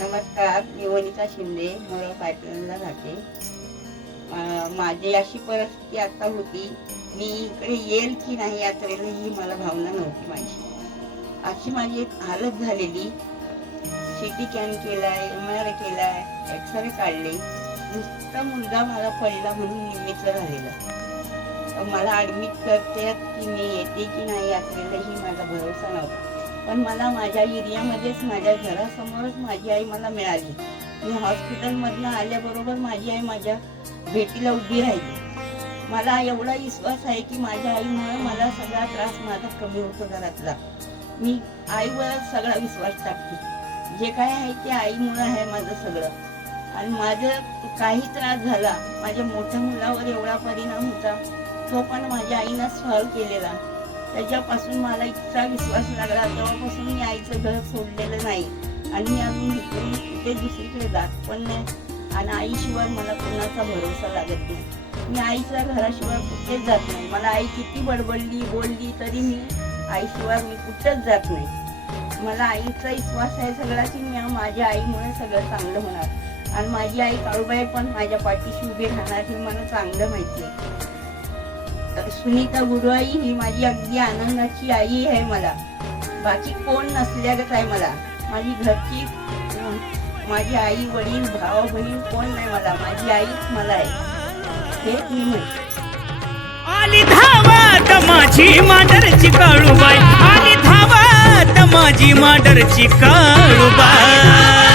नमस्कार मी वनिता शिंदे मोरा पायटनला राहते माझी अशी परिस्थिती आता होती मी इकडे येईल की नाही यात्रेला ही मला भावना नव्हती माझी. अशी माझी एक हालत झालेली. सी टी कॅन केलाय एम आर केलाय एक्सरे काढले. नुसता मुलगा मला पडला म्हणून निमित्त झालेला मला ॲडमिट करते की मी येते की नाही यात्रेला ही माझा भरोसा नव्हता. पण मला माझ्या एरियामध्येच माझ्या घरासमोरच माझी आई मला मिळाली. मी हॉस्पिटलमधनं आल्याबरोबर माझी आई माझ्या भेटीला उभी राहिली. मला एवढा विश्वास आहे की माझ्या आईमुळे मला सगळा त्रास माझा कमी होतो घरातला. मी आईवर सगळा विश्वास टाकते. जे काय आहे ते आईमुळं आहे माझं सगळं. आणि माझं काही त्रास झाला माझ्या मोठ्या मुलावर एवढा परिणाम होता तो पण माझ्या आईनं सॉल्व केलेला. त्याच्यापासून मला इतका विश्वास लागला तेव्हापासून मी आईचं घर सोडलेलं नाही. आणि मी अजून इकडून कुठे दुसरीकडे जात पण नाही. आणि आईशिवाय मला कोणाचा भरोसा लागत नाही. मी आईच्या घराशिवाय कुठेच जात नाही. मला आई किती बडबडली बोलली तरी मी आईशिवाय मी कुठेच जात नाही. मला आईचा विश्वास आहे सगळा की मी माझ्या आईमुळे सगळं चांगलं होणार. आणि माझी आई काळूबाई पण माझ्या पाठीशी उभी राहणार हे मला चांगलं माहिती आहे. सुनीता गुरुआई ही माझी अगदी आनंदाची आई आहे मला. बाकी कोण नसल्यागत आहे मला. माझी घरची माझी आई वडील भाव बहीण कोण नाही मला. माझी आईच मला आहे. हे मी म्हणते आली धावत माझी मांडरची काळूबाई. आली धावत माझी मांडरची काळूबाई.